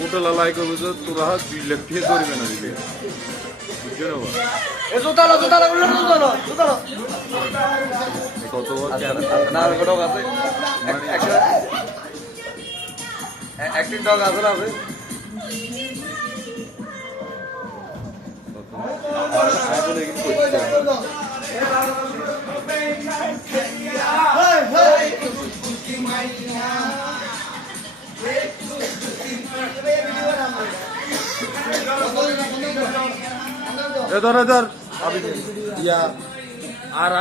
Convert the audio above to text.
hotel like করবে তোরা 2 লাখ টাকা করবে না দিবে বুঝছো কত অ্যাক্টিং ডগ আছে না আছে ধর আর